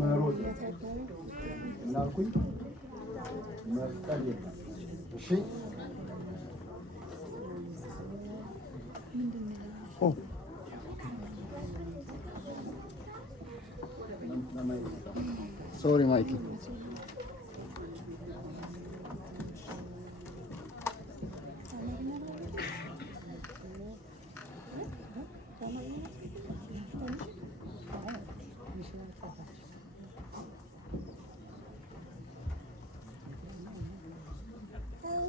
መሮጥ እናልኩኝ መፍጠር የለም። እሺ ሶሪ ማይክ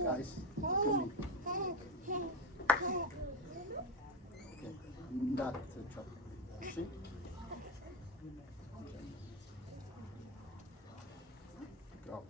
guys that chop see go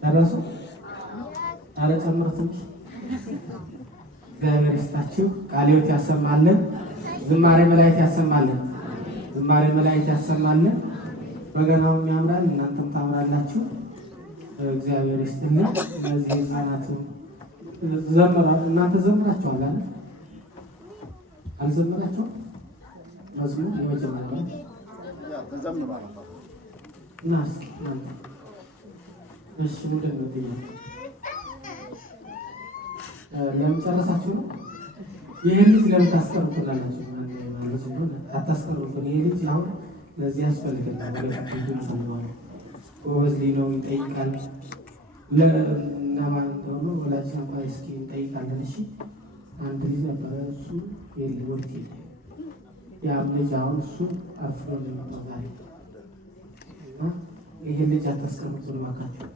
ጨረሱ? ኧረ ጨምሩትም። እግዚአብሔር ይስጣችሁ፣ ቃለ ሕይወት ያሰማልን፣ ዝማሬ መላእክት ያሰማልን፣ ዝማሬ መላእክት ያሰማልን። በገናውም ያምራል፣ እናንተም ታምራላችሁ። እግዚአብሔር ይስጥልን። እነዚህ ህፃናት እናንተ ዘምራችኋል አይደል? አልዘመራችሁም? መዝሙር የመጀመሪያው ተዘምሯል እና እስኪ እሺ፣ ምንድን ነው ጥያቄ? ለምን ጨረሳችሁ ነው? ይህን ልጅ ለምን ታስቀርቡታላችሁ? አታስቀርቡት። ይህ ልጅ አሁን ለዚህ ያስፈልገናል። ጎበዝ ልጅ ነው፣ ይጠይቃል። ለእናማን እንደሆነ ወላጅ አባ እስኪ እንጠይቃለን። እሺ፣ አንድ ልጅ ነበረ፣ እሱ የለ ወርት የለ ያም ልጅ አሁን እሱ አርፍዶ ነው ዛሬ። ይህን ልጅ አታስቀርቡት እባካችሁ።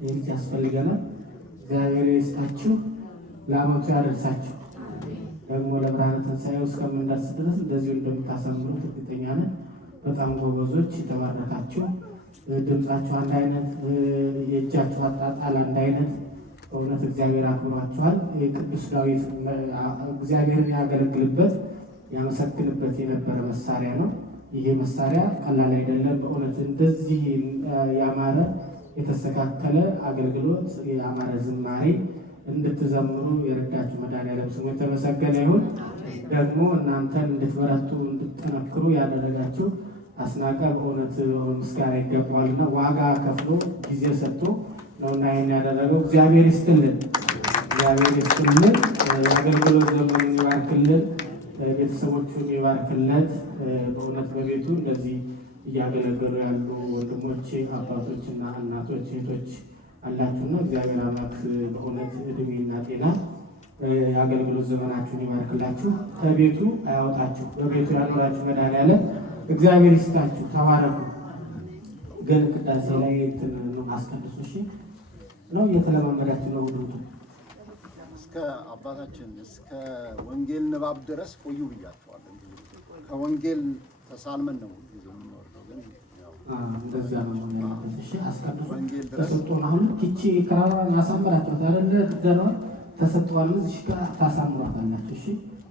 ይህ ልጅ ያስፈልገናል። እግዚአብሔር ይስጣችሁ፣ ለዓመቱ ያደርሳችሁ። ደግሞ ለብርሃነ ትንሣኤው እስከምንደርስ ድረስ እንደዚሁ እንደምታሰምሩት እርግጠኛ ነን። በጣም ጎበዞች፣ የተባረካችሁ፣ ድምፃችሁ አንድ አይነት፣ የእጃችሁ አጣጣል አንድ አይነት። በእውነት እግዚአብሔር አክብሯችኋል። ቅዱስ ዳዊት እግዚአብሔርን ያገለግልበት ያመሰግንበት የነበረ መሳሪያ ነው። ይሄ መሳሪያ ቀላል አይደለም። በእውነት እንደዚህ ያማረ የተስተካከለ አገልግሎት የአማረ ዝማሬ እንድትዘምሩ የረዳችሁ መድኃኒዓለም ስሙ የተመሰገነ ይሁን። ደግሞ እናንተን እንድትበረቱ እንድትጠነክሩ ያደረጋችሁ አስናቀ በእውነት ምስጋና ይገባዋልና ዋጋ ከፍሎ ጊዜ ሰጥቶ ነውና ይህን ያደረገው። እግዚአብሔር ይስጥልን፣ እግዚአብሔር ይስጥልን። የአገልግሎት ዘመኑን ይባርክልን፣ ቤተሰቦቹን ይባርክለት። በእውነት በቤቱ እንደዚህ እያገለገሉ ያሉ ወንድሞች፣ አባቶችና እናቶች፣ እህቶች አላችሁና እግዚአብሔር አምላክ በእውነት እድሜና ጤና የአገልግሎት ዘመናችሁን ይባርክላችሁ፣ ከቤቱ አያወጣችሁ፣ በቤቱ ያኖራችሁ መድኃኒዓለም እግዚአብሔር ይስጣችሁ። ተባረኩ። ግን ቅዳሴ ላይ እንትን ነው ማስቀደሱ። እሺ ነው እየተለማመዳችሁ ነው። ውዱ እስከ አባታችን እስከ ወንጌል ንባብ ድረስ ቆዩ ብያቸዋለሁ። ከወንጌል ተሳልመን ነው የምንወርደው። ግን እንደዚያ ነው ያለበት። እሺ አስቀድሱ ተሰጥቶን አሁን ኪቺ ክራራ ማሳመራችኋት አይደለ? ደረዋ ተሰጥቷል። እዚህ ጋር ታሳምሯታላችሁ። እሺ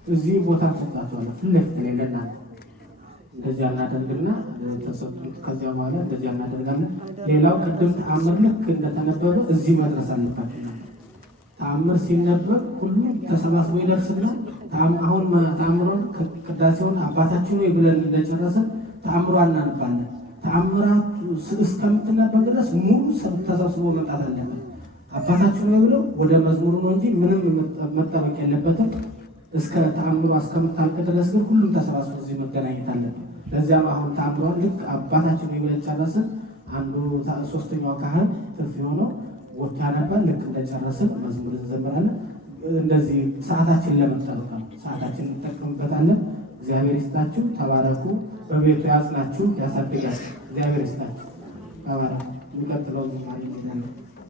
እዚህ ቦታ ተሰጣችኋል። ፊት ለፊት ላይ ለእናንተ እንደዚያ እናደርግና ተሰጡት። ከዚያ በኋላ እንደዚያ እናደርጋለን። ሌላው ቅድም ተአምር ልክ እንደተነበበ እዚህ መድረስ አለባችሁ። ተአምር ሲነበብ ሁሉም ተሰባስቦ ይደርስና አሁን ተአምሮን ቅዳሴውን አባታችን ወይ ብለን እንደጨረሰን ተአምሮ እናነባለን። ተአምራቱ እስከምትነበብ ድረስ ሙሉ ሰው ተሰብስቦ መምጣት አለበት። አባታችን ወይ ብለው ወደ መዝሙሩ ነው እንጂ ምንም መጠበቅ የለበትም። እስከ ተአምሮ እስከምታልቅ ድረስ ግን ሁሉም ተሰባስቦ እዚህ መገናኘት አለበት። ለዚያም አሁን ተአምሯን ልክ አባታችን ወይ ብለን ጨረስን። አንዱ ሶስተኛው ካህን ትርፍ የሆነው ወጥቶ ያነባል። ልክ እንደጨረስን መዝሙር እንዘምራለን። እንደዚህ ሰዓታችን ለመጠበቅ ነው። ሰዓታችን እንጠቀምበታለን። እግዚአብሔር ይስጣችሁ፣ ተባረኩ። በቤቱ ያጽናችሁ፣ ያሳድጋችሁ። እግዚአብሔር ይስጣችሁ፣ ተባረኩ። የሚቀጥለው ዝማሬ